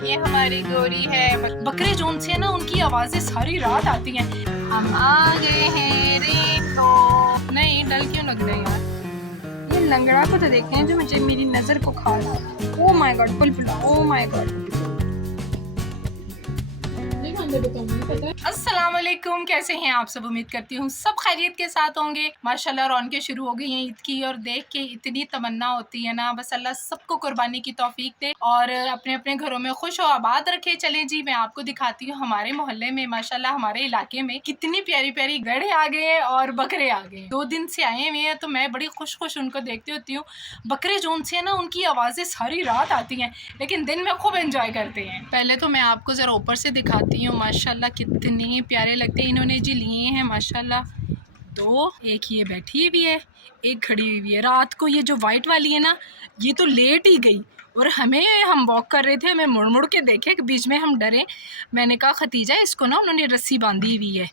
ये हमारी गोरी है। बकरे जोन से ना उनकी आवाजें सारी रात आती हैं। हम आ गए हैं रेनबो। नहीं डल क्यों लग रहा है यार। ये लंगड़ा को तो देखते हैं जो मुझे मेरी नजर को खा रहा है। Oh my God full full. O my God. अस्सलाम वालेकुम, कैसे हैं आप सब। उम्मीद करती हूँ सब खैरियत के साथ होंगे। माशाल्लाह रौनकें शुरू हो गई हैं ईद की और देख के इतनी तमन्ना होती है ना, बस अल्लाह सबको कुर्बानी की तौफीक दे और अपने अपने घरों में खुश और आबाद रखे। चले जी मैं आपको दिखाती हूँ हमारे मोहल्ले में माशाल्लाह हमारे इलाके में कितनी प्यारी प्यारी गधे आ गए हैं और बकरे आ गए हैं। 2 दिन से आए हुए हैं तो मैं बड़ी खुश उनको देखती होती हूँ। बकरे जोन से ना उनकी आवाज़ें सारी रात आती हैं लेकिन दिन में खूब एंजॉय करते हैं। पहले तो मैं आपको ज़रा ऊपर से दिखाती हूँ माशाल्लाह कितने प्यारे लगते हैं। इन्होंने जी लिए हैं माशाल्लाह 2, एक ये बैठी हुई है, एक खड़ी हुई है। रात को ये जो वाइट वाली है ना ये तो लेट ही गई और हम वॉक कर रहे थे, हमें मुड़ के देखे कि बीच में हम डरे। मैंने कहा खतीजा इसको ना उन्होंने रस्सी बांधी हुई है,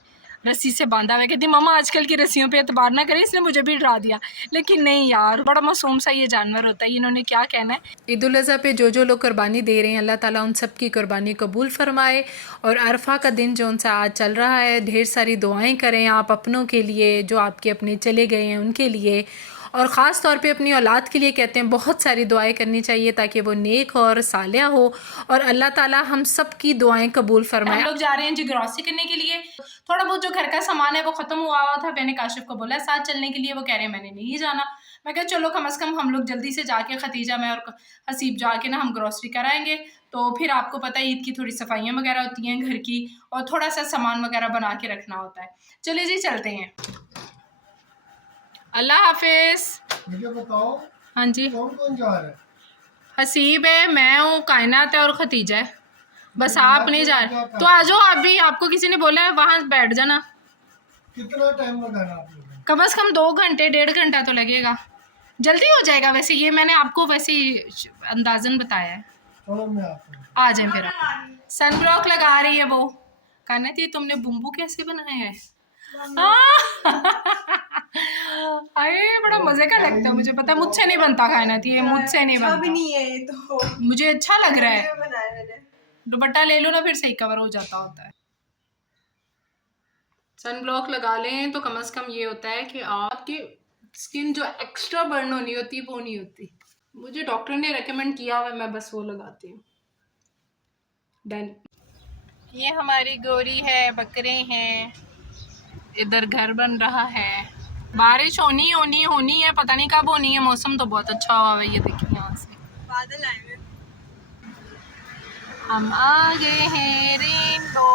रस्सी से बांधा हुआ। कहती मम्मा आजकल की रस्सियों पे एतबार ना करें, इसने मुझे भी डरा दिया। लेकिन नहीं यार, बड़ा मासूम सा ये जानवर होता है, इन्होंने क्या कहना है। ईद उल अज़हा पे जो लोग कुर्बानी दे रहे हैं अल्लाह ताला उन सब की कुर्बानी कबूल फरमाए। और अरफा का दिन जो उनसा आज चल रहा है, ढेर सारी दुआएं करें आप अपनों के लिए जो आपके अपने चले गए हैं उनके लिए, और ख़ास तौर पे अपनी औलाद के लिए कहते हैं बहुत सारी दुआएं करनी चाहिए ताकि वो नेक और सालिया हो और अल्लाह ताला हम सब की दुआएं कबूल फरमाए। हम लोग जा रहे हैं जी ग्रॉसरी करने के लिए। थोड़ा बहुत जो घर का सामान है वो ख़त्म हुआ था। मैंने काशिफ को बोला साथ चलने के लिए, वो कह रहे हैं मैंने नहीं जाना। मैं कहा चलो कम से कम हम लोग जल्दी से जाके खतीजा में और हसीब जाके ना हम ग्रॉसरी कराएंगे, तो फिर आपको पता है ईद की थोड़ी सफाइयाँ वगैरह होती हैं घर की और थोड़ा सा सामान वगैरह बना के रखना होता है। चलिए जी चलते हैं। अल्लाह हाफिज। मुझे बताओ हाँ जी कौन कौन जा रहा है? हसीब है, मैं हूँ, कायनात है और खतीजा है। बस आप नहीं जा रहे तो आ जाओ आप भी। आपको किसी ने बोला है वहाँ बैठ जाना। कितना टाइम लगाना आप लोगों ने? कम से कम 2 घंटे 1.5 घंटा तो लगेगा। जल्दी हो जाएगा वैसे, ये मैंने आपको वैसे ही अंदाजन बताया है। चलो मैं आता हूँ। आ जाए फिर। सन ब्लॉक लगा रही है वो। कायनात ये तुमने बुम्बू कैसे बनाया है? अरे बड़ा मजे का लगता है, मुझे पता है मुझसे नहीं बनता कायनात, ये मुझसे नहीं बनता। नहीं है तो मुझे अच्छा लग रहा है। बनाया मैंने। दुपट्टा ले लो ना फिर सही कवर हो जाता होता है। सन ब्लॉक लगा लें तो कम से कम ये होता है कि आपकी स्किन जो एक्स्ट्रा बर्न होनी होती वो नहीं होती। मुझे डॉक्टर ने रेकमेंड किया हुआ है, मैं बस वो लगाती हूँ। डन। ये हमारी गोरी है, बकरे हैं, इधर घर बन रहा है। बारिश होनी है, पता नहीं कब होनी है। मौसम तो बहुत अच्छा हुआ है, ये देखिए यहाँ से बादल आए हुए। हम आ गए हैं रेनबो।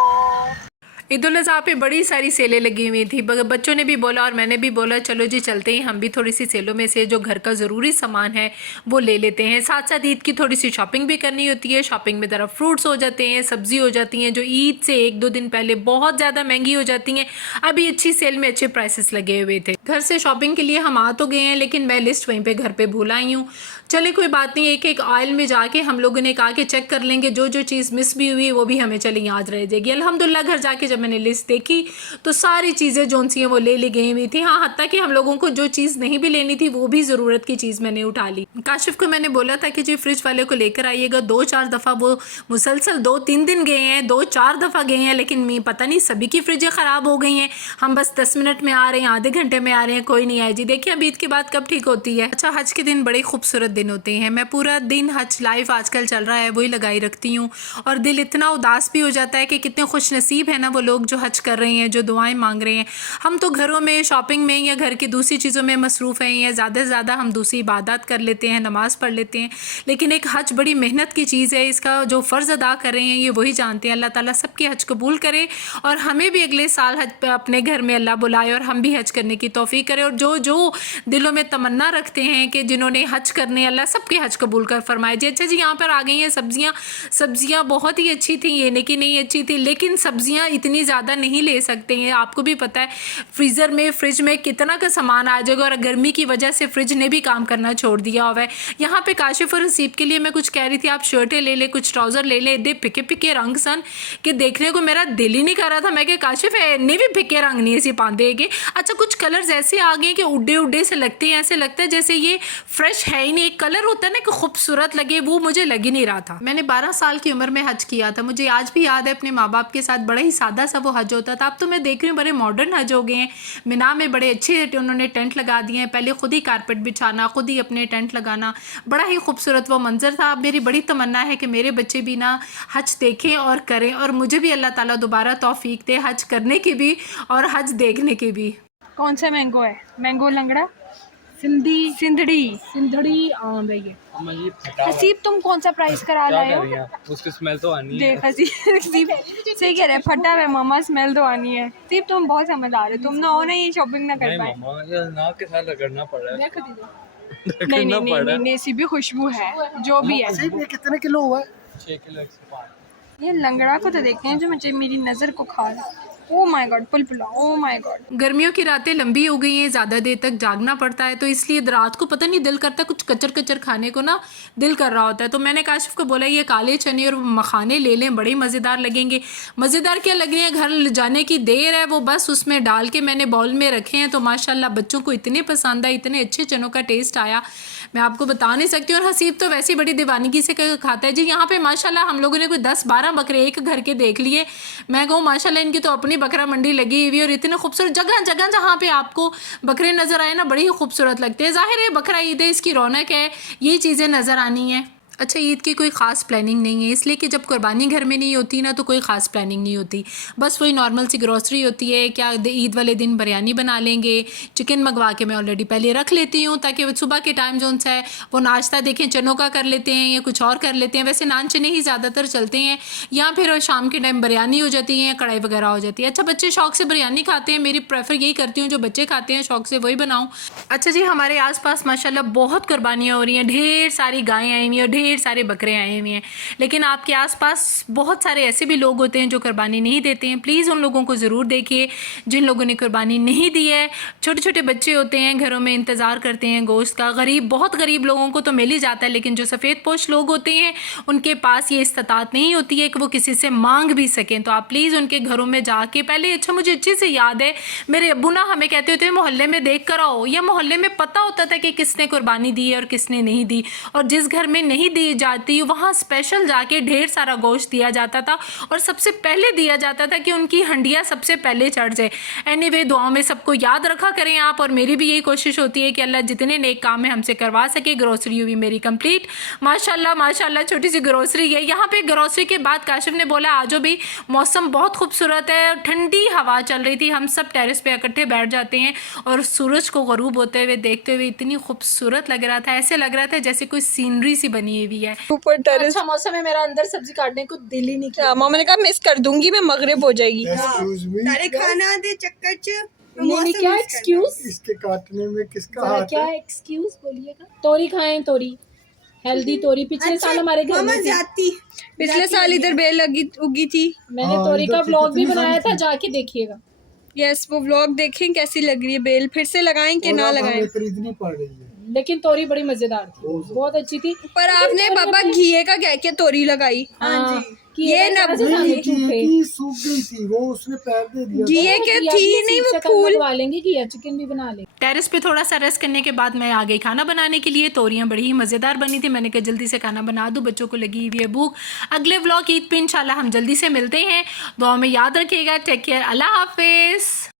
ईद उल अज़हा पे बड़ी सारी सेलें लगी हुई थी। बच्चों ने भी बोला और मैंने भी बोला चलो जी चलते हैं, हम भी थोड़ी सी सेलों में से जो घर का ज़रूरी सामान है वो ले लेते हैं। साथ साथ ईद की थोड़ी सी शॉपिंग भी करनी होती है। शॉपिंग में ज़रा फ्रूट्स हो जाते हैं, सब्ज़ी हो जाती हैं जो ईद से 1-2 दिन पहले बहुत ज़्यादा महंगी हो जाती हैं। अभी अच्छी सेल में अच्छे प्राइसेस लगे हुए थे। घर से शॉपिंग के लिए हम आ तो गए हैं लेकिन मैं लिस्ट वहीं पर घर पर भूल आई हूँ। चले कोई बात नहीं, एक आयल में जाके हम लोगों ने कहा कि चेक कर लेंगे, जो चीज़ मिस भी हुई वो भी हमें चले याद रह जाएगी। अल्हम्दुलिल्लाह घर जाके जब मैंने लिस्ट देखी तो सारी चीज़ें जो सी हैं वो ले ली गई हुई थी। हाँ, हत्ता कि हम लोगों को जो चीज़ नहीं भी लेनी थी वो भी ज़रूरत की चीज़ मैंने उठा ली। काशिफ को मैंने बोला था कि जी फ्रिज वाले को लेकर आइएगा। 2-4 दफ़ा वो मुसलसल 2-3 दिन गए हैं, 2-4 दफ़ा गए हैं, लेकिन पता नहीं सभी की फ्रिजें ख़राब हो गई हैं। हम बस 10 मिनट में आ रहे हैं, आधे घंटे में आ रहे हैं, कोई नहीं आए जी। देखिए अब ईद के बाद कब ठीक होती है। अच्छा, हज के दिन बड़े खूबसूरत दिन होते हैं। मैं पूरा दिन हज लाइव आजकल चल रहा है वही लगाई रखती हूँ और दिल इतना उदास भी हो जाता है कि कितने खुश नसीब है ना वो लोग जो हज कर रहे हैं, जो दुआएं मांग रहे हैं। हम तो घरों में शॉपिंग में या घर की दूसरी चीज़ों में मसरूफ़ हैं या ज़्यादा से ज़्यादा हम दूसरी इबादत कर लेते हैं, नमाज़ पढ़ लेते हैं। लेकिन एक हज बड़ी मेहनत की चीज़ है, इसका जो फ़र्ज़ अदा कर रहे हैं ये वही जानते हैं। अल्लाह ताला सबके हज कबूल करे और हमें भी अगले साल हज अपने घर में अल्लाह बुलाए और हम भी हज करने की तौफीक करे। और जो दिलों में तमन्ना रखते हैं कि जिन्होंने हज करने, अल्लाह सबके हज कबूल कर फरमाए जी। अच्छा जी, यहाँ पर आ गई हैं सब्जियाँ बहुत ही अच्छी थी, ये नहीं कि नहीं अच्छी थी, लेकिन सब्जियाँ इतनी ज़्यादा नहीं ले सकते हैं। आपको भी पता है फ्रिज में कितना का सामान आ जाएगा और गर्मी की वजह से फ्रिज ने भी काम करना छोड़ दिया हुआ है। यहाँ पे काशिफ और हसीब के लिए मैं कुछ कह रही थी, आप शर्टें ले ले, कुछ ट्राउज़र ले ले। इतने फिके रंग सन कि देखने को मेरा दिल ही नहीं कर रहा था। मैं क्या काशिफ है नहीं भी फिके रंग नहीं ऐसे पाते गए। अच्छा, कुछ कलर्स ऐसे आ गए कि उड्डे से लगते हैं, ऐसे लगता है जैसे ये फ्रेश है ही नहीं, एक कलर होता है ना कि खूबसूरत लगे, वो मुझे लग ही नहीं रहा था। मैंने 12 साल की उम्र में हज किया था, मुझे आज भी याद है अपने माँ बाप के साथ बड़ा ही सादा सा वो हज होता था। अब तो मैं देख रही हूँ बड़े मॉडर्न हज हो गए हैं, मिना में बड़े अच्छे उन्होंने टेंट लगा दिए हैं, पहले खुद ही कारपेट बिछाना, खुद ही अपने टेंट लगाना, बड़ा ही खूबसूरत वो मंजर था। अब मेरी बड़ी तमन्ना है कि मेरे बच्चे भी ना हज देखें और करें, और मुझे भी अल्लाह ताला दोबारा तौफीक दे हज करने की भी और हज देखने की भी। कौन सा मैंगो है? मैंगो लंगड़ा, सिंधड़ी आम है ये। हसीब तुम कौन सा प्राइस करा लाए हो? उसकी स्मेल तो आनी है। देख हसीब सही कह रहे हैं, फटा है मामा, स्मेल तो आनी है। हसीब तुम बहुत समझदार हो, तुम ना हो ना ये शॉपिंग ना कर नहीं पाए। मामा, ये नाक के साथ रगड़ना पड़ा है। नहीं नहीं नहीं नहीं नहीं, इसी भी खुशबू है जो भी है। ये कितने किलो हुआ है? 6 किलो 105। ये लंगड़ा को तो देखते हैं जो मुझे मेरी नज़र को खा रहा है। ओ माय गॉड, पुलपुला, ओ माय गॉड। गर्मियों की रातें लंबी हो गई हैं, ज़्यादा देर तक जागना पड़ता है, तो इसलिए रात को पता नहीं दिल करता, कुछ कचर कचर खाने को ना दिल कर रहा होता है। तो मैंने काशिफ को बोला ये काले चने और मखाने ले लें, बड़े मज़ेदार लगेंगे। मज़ेदार क्या लग रहे हैं, घर ले जाने की देर है, वो बस उसमें डाल के मैंने बाउल में रखे हैं। तो माशाल्लाह बच्चों को इतने पसंद आए, इतने अच्छे चनों का टेस्ट आया, मैं आपको बता नहीं सकती। और हसीब तो वैसे बड़ी दीवानगी से खाता है जी। यहाँ पे माशाल्लाह हम लोगों ने कोई 10-12 बकरे एक घर के देख लिए। मैं कहूँ माशाल्लाह इनकी तो अपनी बकरा मंडी लगी हुई, और इतने खूबसूरत जगह जगह जहाँ पे आपको बकरे नज़र आए ना, बड़ी ही खूबसूरत लगते हैं। जाहिर है बकरा ईद है, इसकी रौनक है, ये चीज़ें नज़र आनी है। अच्छा, ईद की कोई ख़ास प्लानिंग नहीं है, इसलिए कि जब कुर्बानी घर में नहीं होती ना तो कोई ख़ास प्लानिंग नहीं होती, बस वही नॉर्मल सी ग्रॉसरी होती है। क्या ईद वाले दिन बिरयानी बना लेंगे, चिकन मंगवा के मैं ऑलरेडी पहले रख लेती हूँ, ताकि वो सुबह के टाइम जो सा है वो नाश्ता देखें चनों का कर लेते हैं या कुछ और कर लेते हैं। वैसे नान चने ही ज़्यादातर चलते हैं, या फिर शाम के टाइम बिरयानी हो जाती है, कढ़ाई वगैरह हो जाती है। अच्छा, बच्चे शौक से बिरयानी खाते हैं, मेरी प्रेफर यही करती हूँ जो बच्चे खाते हैं शौक से वही बनाऊँ। अच्छा जी, हमारे आसपास माशाल्लाह बहुत कुर्बानियाँ हो रही हैं, ढेर सारी गायें आई हुई हैं और ढेर सारे बकरे आए हुए हैं। लेकिन आपके आसपास बहुत सारे ऐसे भी लोग होते हैं जो कुर्बानी नहीं देते हैं। प्लीज़ उन लोगों को ज़रूर देखिए जिन लोगों ने कुर्बानी नहीं दी है। छोटे छोटे बच्चे होते हैं, घरों में इंतज़ार करते हैं गोश्त का। गरीब, बहुत गरीब लोगों को तो मिल ही जाता है, लेकिन जो सफ़ेद पोश लोग होते हैं उनके पास ये इस्तात नहीं होती है कि वो किसी से मांग भी सकें। तो आप प्लीज़ उनके घरों में जाके पहले, अच्छा मुझे अच्छे से याद है मेरे अब्बू ना हमें कहते होते मोहल्ले में देख कर आओ, या मोहल्ले में पता होता था कि किसने कुर्बानी दी है और किसने नहीं दी, और जिस घर में नहीं दी जाती वहाँ स्पेशल जाके ढेर सारा गोश्त दिया जाता था, और सबसे पहले दिया जाता था कि उनकी हंडिया सबसे पहले चढ़ जाए। एनीवे, दुआओं में सबको याद रखा करें आप, और मेरी भी यही कोशिश होती है कि अल्लाह जितने नेक काम है हमसे करवा सके। ग्रोसरी हुई मेरी कंप्लीट, माशाल्लाह माशाल्लाह, छोटी सी ग्रोसरी है। यहाँ पे ग्रोसरी के बाद काशिफ ने बोला आज भी मौसम बहुत खूबसूरत है, ठंडी हवा चल रही थी, हम सब टेरेस पे इकट्ठे बैठ जाते हैं और सूरज को गरूब होते हुए देखते हुए इतनी खूबसूरत लग रहा था, ऐसे लग रहा था जैसे कोई सीनरी सी बनी हुई है। ऊपर टेरेस, अच्छा मौसम है, मेरा अंदर सब्जी काटने को दिल ही नहीं किया। मामा ने कहा मिस कर दूंगी मैं, मगरिब हो जाएगी। एक्सक्यूज मी, सारे खाना दे चक्कर च नहीं, क्या एक्सक्यूज, इसके काटने में किसका हाथ क्या है? एक्सक्यूज बोलिएगा। तोरी खाएं, तोरी हेल्दी तोरी, पिछले साल हमारे घर मामा में थी। जाती पिछले साल इधर बेल उगी थी। मैंने हाँ, तोरी इधर का से व्लॉग भी कितनी बनाया सारी था, थी। जाके देखिएगा। यस, वो व्लॉग देखें कैसी लग रही है बेल, फिर से लगाएं कि और ना अब लगाएं। हमें खरीदनी पड़ रही है। लेकिन तोरी बड़ी मजेदार थी, बहुत अच्छी थी। पर आपने पापा घिए का कह के तोरी लगाई। हाँ, ये ना घी की सूख गई थी, वो उसने पैर दे दिया था। घिए के थी नहीं, वो फूल। बनवा लेंगे कि चिकन भी बना लेंगे। टेरेस पे थोड़ा सा रेस्ट करने के बाद मैं आ गई खाना बनाने के लिए। तोरियां बड़ी ही मजेदार बनी थी, मैंने कहा जल्दी से खाना बना दूं, बच्चों को लगी हुई है भूख। अगले व्लॉग ईद पे इंशाल्लाह हम जल्दी से मिलते हैं, दुआ में याद रखिएगा। टेक केयर, अल्लाह हाफिज।